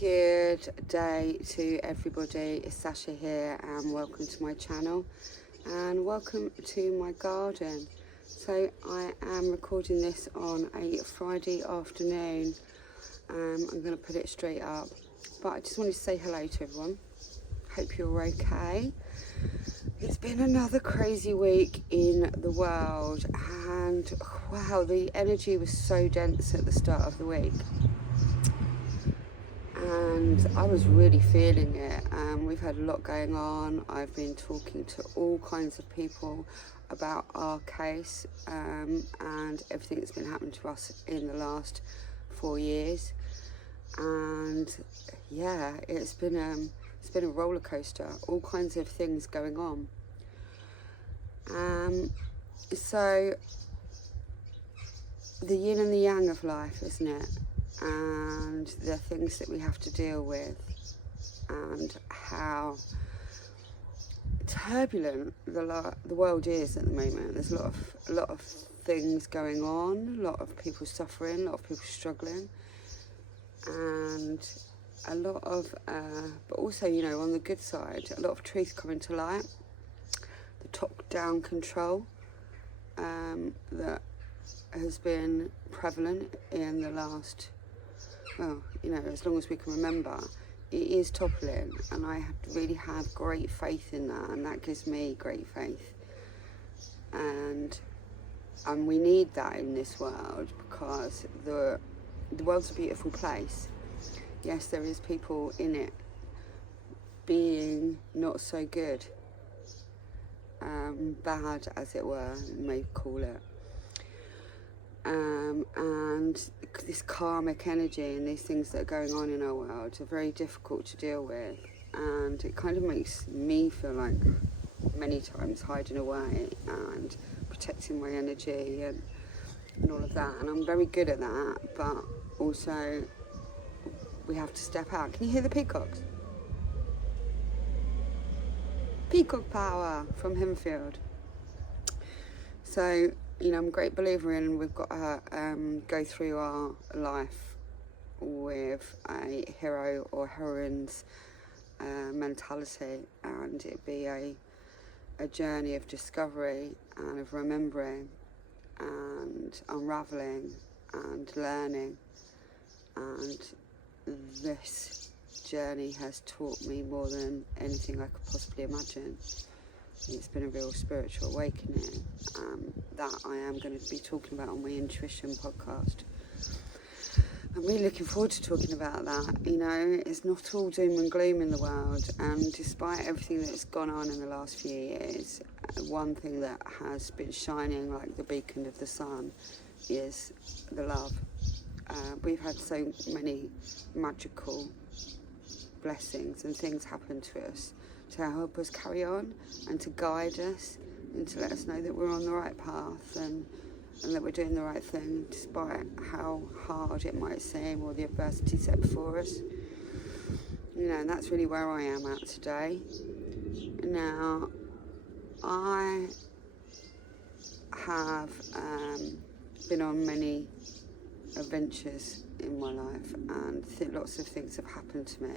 Good day to everybody, it's Sasha here and welcome to my channel and welcome to my garden. So I am recording this on a Friday afternoon. I'm going to put it straight up, but I just wanted to say hello to everyone. Hope you're okay. It's been another crazy week in the world and wow, the energy was so dense at the start of the week. And I was really feeling it. We've had a lot going on. I've been talking to all kinds of people about our case and everything that's been happening to us in the last 4 years. And yeah, it's been a roller coaster. All kinds of things going on. So the yin and the yang of life, isn't it? And the things that we have to deal with and how turbulent the world is at the moment. There's a lot of things going on, a lot of people suffering, a lot of people struggling, and a lot of but also, you know, on the good side, a lot of truth coming to light. The top-down control that has been prevalent in the last, well, you know, as long as we can remember, it is toppling, and I really have great faith in that, and that gives me great faith. And we need that in this world because the world's a beautiful place. Yes, there is people in it being not so good, bad as it were, you may call it. And this karmic energy and these things that are going on in our world are very difficult to deal with, and it kind of makes me feel like many times hiding away and protecting my energy and all of that, and I'm very good at that, but also we have to step out. Can you hear the peacocks? Peacock power from Himfield. So, you know, I'm a great believer in we've got to go through our life with a hero or heroine's mentality, and it be a journey of discovery and of remembering and unravelling and learning. And this journey has taught me more than anything I could possibly imagine. It's been a real spiritual awakening that I am going to be talking about on my intuition podcast. I'm really looking forward to talking about that. You know, it's not all doom and gloom in the world, and despite everything that's gone on in the last few years, one thing that has been shining like the beacon of the sun is the love. We've had so many magical blessings and things happen to us to help us carry on and to guide us and to let us know that we're on the right path and that we're doing the right thing despite how hard it might seem or the adversity set before us. You know, and that's really where I am at today. Now, I have been on many adventures in my life, and lots of things have happened to me.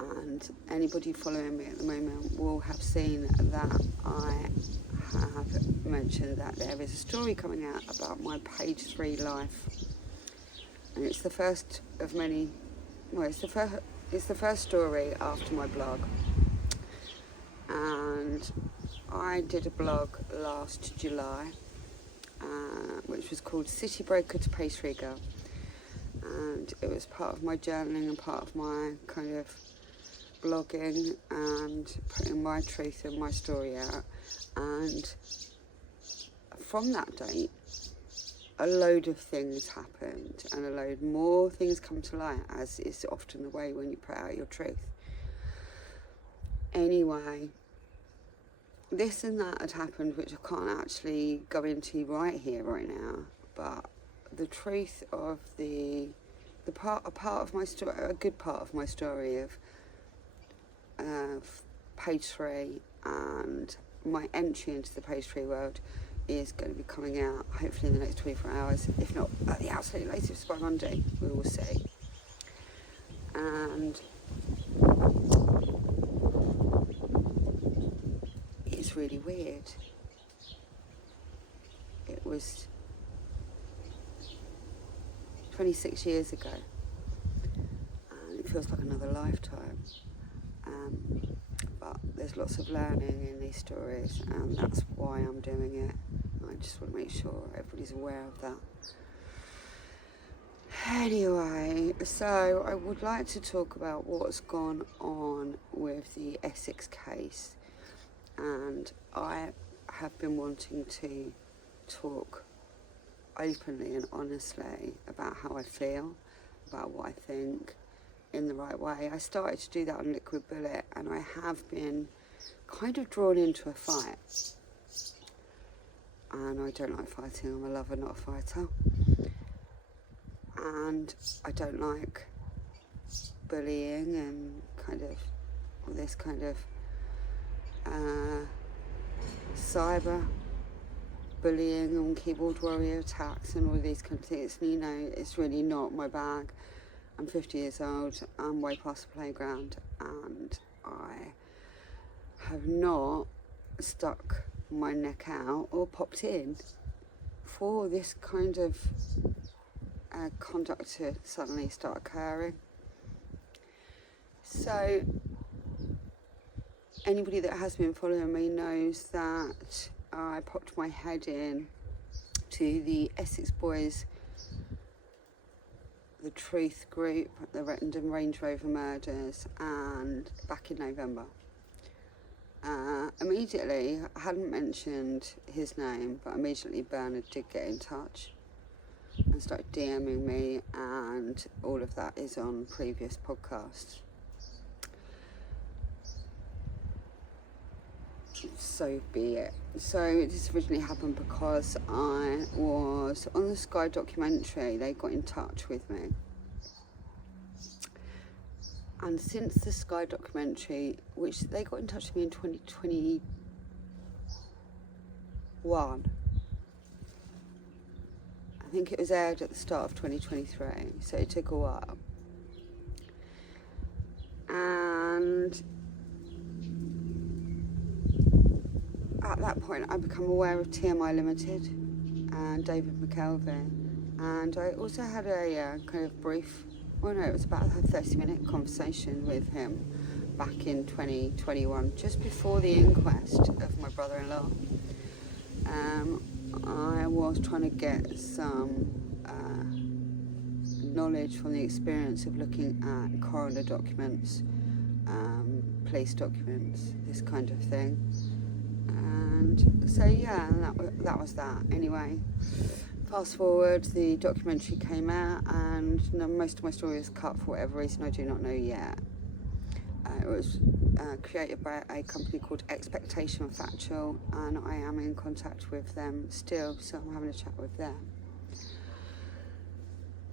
And anybody following me at the moment will have seen that I have mentioned that there is a story coming out about my page 3 life, and it's the first of many. Well, it's the first story after my blog, and I did a blog last July, which was called City Broker to Page 3 Girl, and it was part of my journaling and part of my kind of blogging and putting my truth and my story out. And from that date, a load of things happened, and a load more things come to light, as is often the way when you put out your truth. Anyway, this and that had happened, which I can't actually go into right here, right now, but the truth of a part of my story, a good part of my story of page 3 and my entry into the page 3 world is going to be coming out hopefully in the next 24 hours, if not at the absolute latest by Monday. We will see. and it's really weird. It was 26 years ago, and it feels like another lifetime. But there's lots of learning in these stories, and that's why I'm doing it. I just want to make sure everybody's aware of that. Anyway, so I would like to talk about what's gone on with the Essex case, and I have been wanting to talk openly and honestly about how I feel, about what I think, in the right way. I started to do that on Liquid Bullet, and I have been kind of drawn into a fight. And I don't like fighting. I'm a lover, not a fighter. And I don't like bullying and kind of all this kind of cyber bullying and keyboard warrior attacks and all these kind of things. You know, it's really not my bag. I'm 50 years old, I'm way past the playground, and I have not stuck my neck out or popped in for this kind of conduct to suddenly start occurring. So anybody that has been following me knows that I popped my head in to the Essex boys, the Truth group, the Rettendon Range Rover murders, and back in November. Immediately, I hadn't mentioned his name, but immediately Bernard did get in touch and started DMing me, and all of that is on previous podcasts. So be it. So this originally happened because I was on the Sky documentary. They got in touch with me, and since the Sky documentary, which they got in touch with me in 2021, I think it was aired at the start of 2023, so it took a while. And at that point, I became aware of TMI Limited and David McKelvey, and I also had a kind of brief, it was about a 30-minute conversation with him back in 2021, just before the inquest of my brother-in-law. I was trying to get some knowledge from the experience of looking at coroner documents, police documents, this kind of thing. And so that was that. Anyway, fast forward, the documentary came out, and most of my story is cut for whatever reason I do not know yet. It was created by a company called Expectation Factual, and I am in contact with them still, so I'm having a chat with them.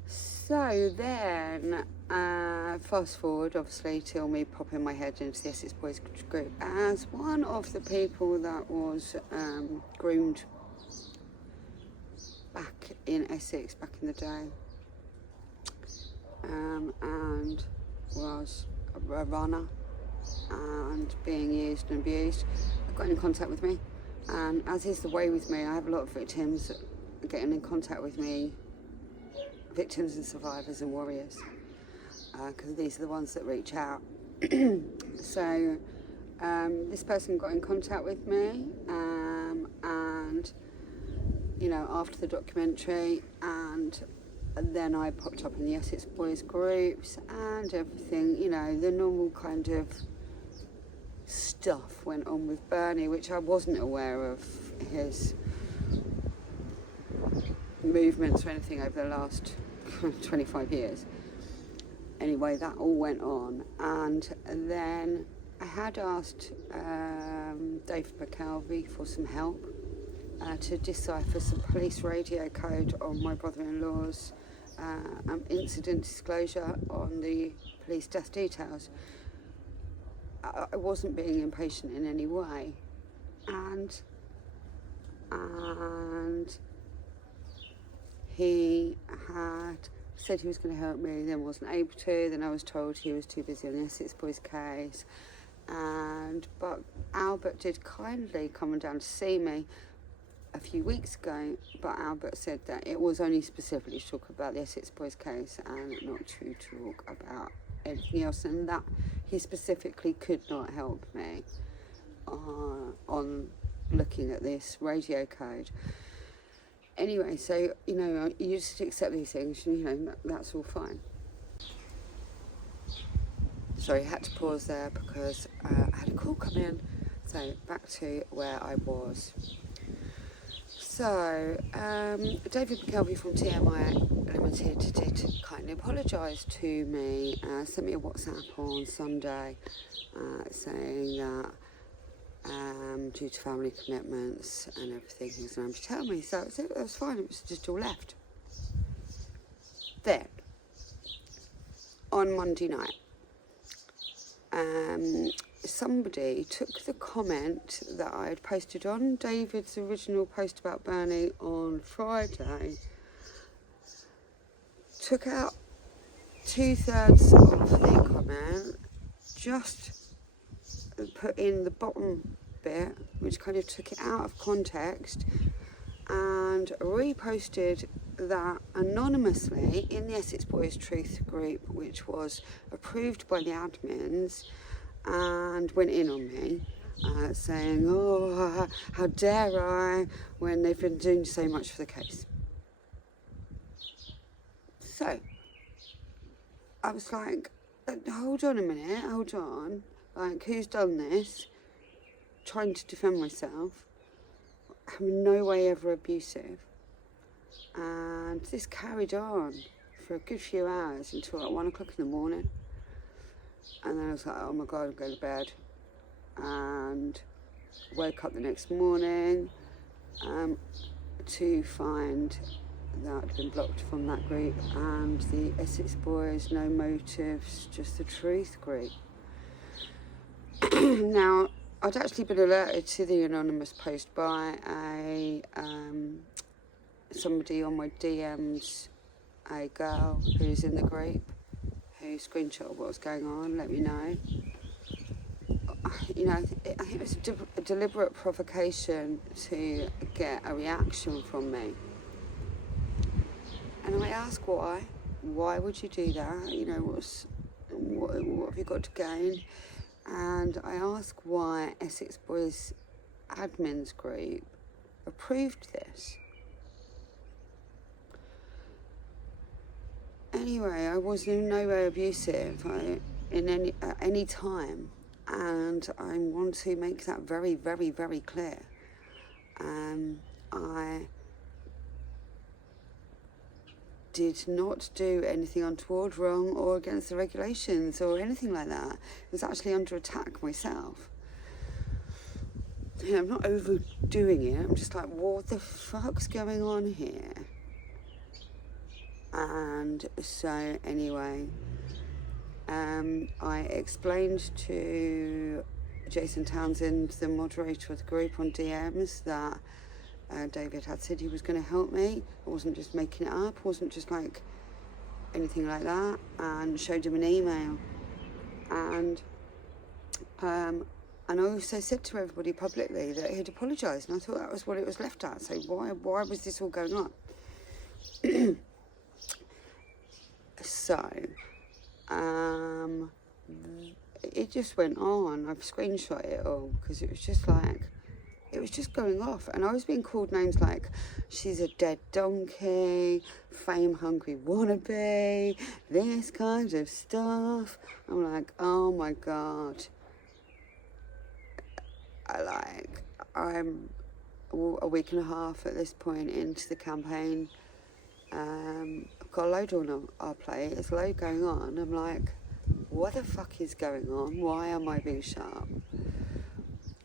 So then, fast forward, obviously, till me popping my head into the Essex Boys group as one of the people that was groomed back in Essex back in the day, and was a runner and being used and abused. Got in contact with me, and as is the way with me, I have a lot of victims getting in contact with me, victims and survivors and warriors, because these are the ones that reach out. So this person got in contact with me, and after the documentary, and then I popped up in the Essex Boys groups and everything, the normal kind of stuff went on with Bernie, which I wasn't aware of his movements or anything over the last 25 years. Anyway, that all went on, and then I had asked David McKelvey for some help to decipher some police radio code on my brother-in-law's incident disclosure on the police death details. I wasn't being impatient in any way, and he had said he was going to help me, then wasn't able to. Then I was told he was too busy on the Essex boys case. But Albert did kindly come down to see me a few weeks ago, but Albert said that it was only specifically to talk about the Essex boys case and not to talk about anything else, and that he specifically could not help me on looking at this radio code. Anyway, so, you know, you just accept these things, you know, that's all fine. Sorry, I had to pause there because I had a call come in. So, back to where I was. So, David McKelvey from TMI Limited did kindly apologise to me, sent me a WhatsApp on Sunday saying that due to family commitments and everything, he was unable to tell me. So it was fine, it was just all left. Then, on Monday night, somebody took the comment that I had posted on David's original post about Bernie on Friday, took out 2/3 of the comment, just put in the bottom bit, which kind of took it out of context, and reposted that anonymously in the Essex Boys Truth group, which was approved by the admins, and went in on me, saying, oh, how dare I, when they've been doing so much for the case. So, I was like, hold on a minute, hold on, like, who's done this? Trying to defend myself. I'm in no way ever abusive. And this carried on for a good few hours until like 1 o'clock in the morning. And then I was like, oh my God, I'm going to bed. And woke up the next morning to find that I'd been blocked from that group and the Essex Boys No Motives, Just the Truth group. Now, I'd actually been alerted to the anonymous post by somebody on my DMs, a girl who's in the group, who screenshotted what was going on, let me know. You know, I think it was a deliberate provocation to get a reaction from me. And I ask why. Why would you do that? You know, what have you got to gain? And I ask why Essex Boys Admins Group approved this. Anyway, I was in no way abusive at any time, and I want to make that very, very, very clear. I did not do anything untoward, wrong, or against the regulations or anything like that. I was actually under attack myself. You know, I'm not overdoing it. I'm just like, what the fuck's going on here? And so anyway, I explained to Jason Townsend, the moderator of the group, on DMs that David had said he was going to help me. I wasn't just making it up, wasn't just like anything like that, and showed him an email. And I also said to everybody publicly that he'd apologised, and I thought that was what it was left at. So why was this all going on? So, it just went on. I've screenshot it all because it was just like, it was just going off. And I was being called names like, she's a dead donkey, fame-hungry wannabe, this kind of stuff. I'm like, oh my God. I'm a week and a half at this point into the campaign. I've got a load on our plate, there's a load going on. I'm like, what the fuck is going on? Why am I being shut up?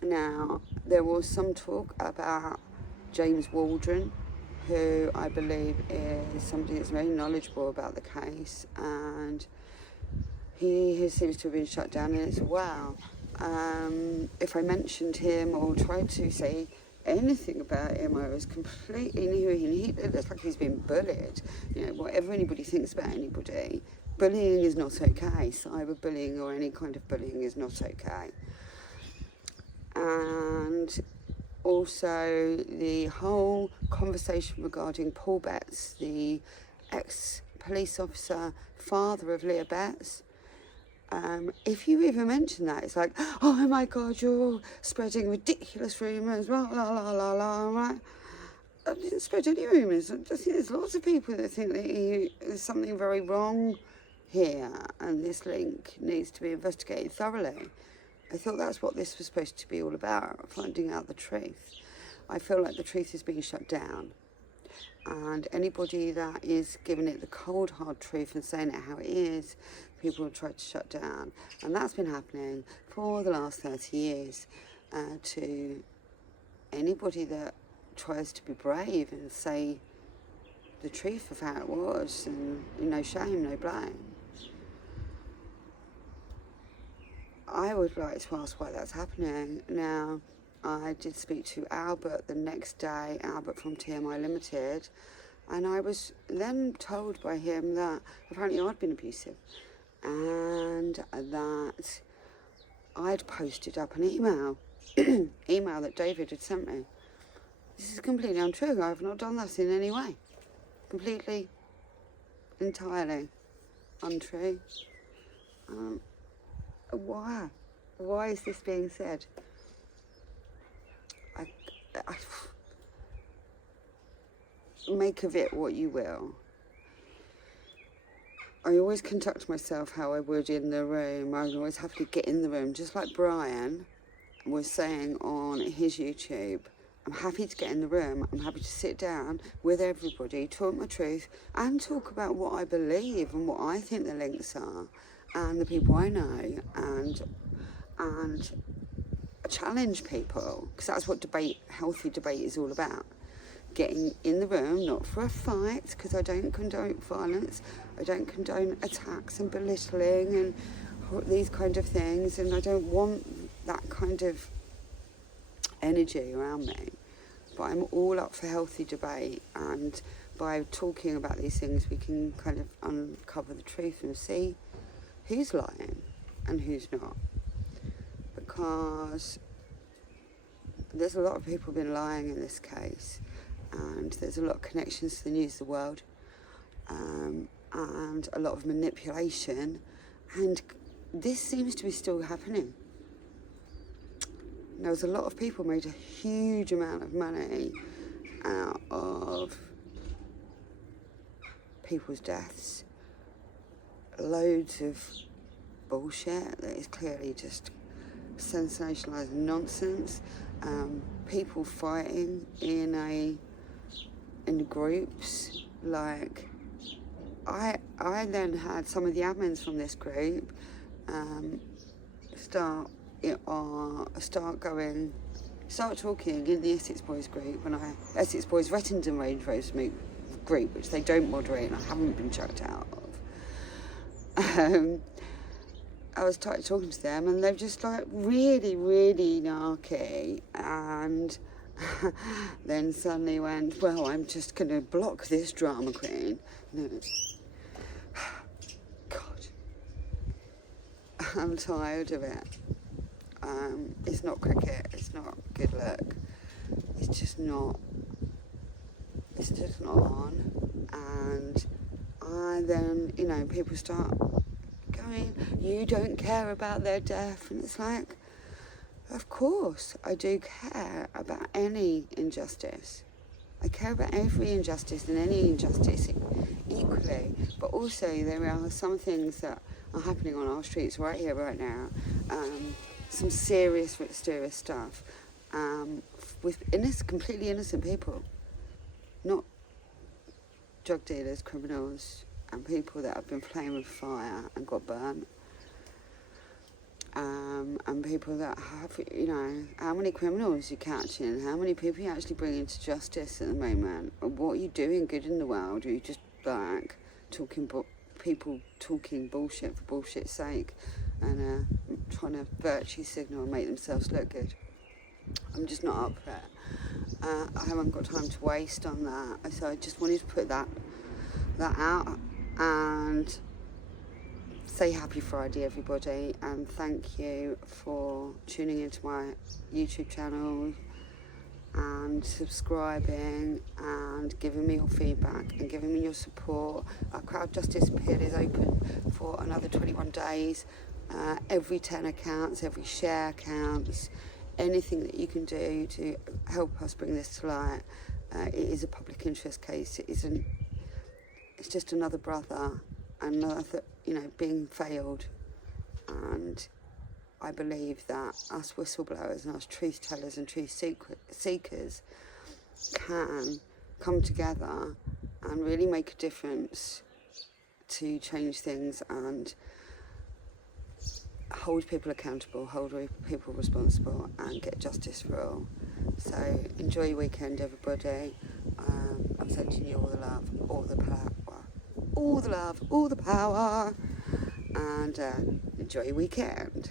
Now, there was some talk about James Waldron, who I believe is somebody that's very knowledgeable about the case, and he seems to have been shut down, and it's, wow. If I mentioned him or tried to say anything about him. I was completely new, and he looks like he's been bullied. You know, whatever anybody thinks about anybody, bullying is not okay. Cyberbullying or any kind of bullying is not okay. And also the whole conversation regarding Paul Betts, the ex-police officer, father of Leah Betts. If you even mention that, it's like, oh my God, you're spreading ridiculous rumours, la la la la la, right? I didn't spread any rumours. There's lots of people that think that there's something very wrong here, and this link needs to be investigated thoroughly. I thought that's what this was supposed to be all about, finding out the truth. I feel like the truth is being shut down. And anybody that is giving it the cold, hard truth and saying it how it is, people will try to shut down. And that's been happening for the last 30 years to anybody that tries to be brave and say the truth of how it was, and no shame, no blame. I would like to ask why that's happening. Now, I did speak to Albert the next day, Albert from TMI Limited, and I was then told by him that apparently I'd been abusive and that I'd posted up an email that David had sent me. This is completely untrue. I've not done that in any way. Completely, entirely untrue. Why? Why is this being said? I make of it what you will. I always conduct myself how I would in the room. I always have to get in the room, just like Brian was saying on his YouTube. I'm happy to get in the room. I'm happy to sit down with everybody, talk my truth, and talk about what I believe and what I think the links are, and the people I know, and challenge people, because that's what healthy debate is all about. Getting in the room, not for a fight, because I don't condone violence, I don't condone attacks and belittling and these kind of things, and I don't want that kind of energy around me. But I'm all up for healthy debate, and by talking about these things we can kind of uncover the truth and see who's lying and who's not. Because there's a lot of people been lying in this case, and there's a lot of connections to the news of the world, and a lot of manipulation, and this seems to be still happening. There was a lot of people made a huge amount of money out of people's deaths. Loads of bullshit that is clearly just sensationalised nonsense. People fighting in groups. Like I then had some of the admins from this group start talking in the Essex Boys group, Essex Boys Rettendon Range Road group, which they don't moderate and I haven't been chucked out of. I was talking to them, and they're just like really, really narky, and then suddenly went, well, I'm just going to block this drama queen. No. God. I'm tired of it. It's not cricket, it's not good luck. It's just not on. And then, people start going, you don't care about their death, and it's like, of course I do care about any injustice. I care about every injustice and any injustice equally, but also there are some things that are happening on our streets right here, right now, some serious stuff, with completely innocent people, not drug dealers, criminals, and people that have been playing with fire and got burnt, and people that have, how many criminals you're catching, how many people you actually bring into justice at the moment, or what are you doing good in the world, or are you just like people talking bullshit for bullshit's sake, and trying to virtue signal and make themselves look good. I'm just not up for it. I haven't got time to waste on that, so I just wanted to put that out and say happy Friday, everybody, and thank you for tuning into my YouTube channel and subscribing and giving me your feedback and giving me your support. Our Crowd Justice Appeal is open for another 21 days. Every tenner counts, every share counts. Anything that you can do to help us bring this to light. It is a public interest case. It isn't. It's just another brother, another, being failed. And I believe that us whistleblowers and us truth tellers and truth seekers can come together and really make a difference to change things and hold people accountable, hold people responsible, and get justice for all. So enjoy your weekend, everybody. I'm sending you all the love, all the power, all the love, all the power, and enjoy your weekend.